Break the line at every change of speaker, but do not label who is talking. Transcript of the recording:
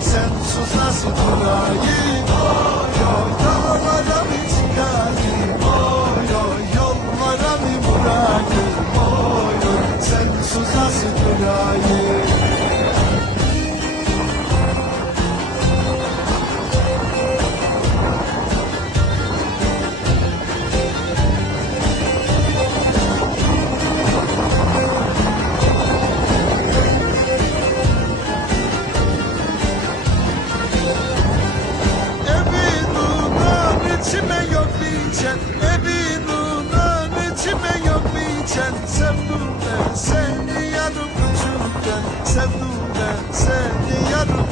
sen sus nasıl durayım İçime yok biçen Evinunan içime yok biçen Sevdum ben seni yarım küçükken Sevdum ben seni yarım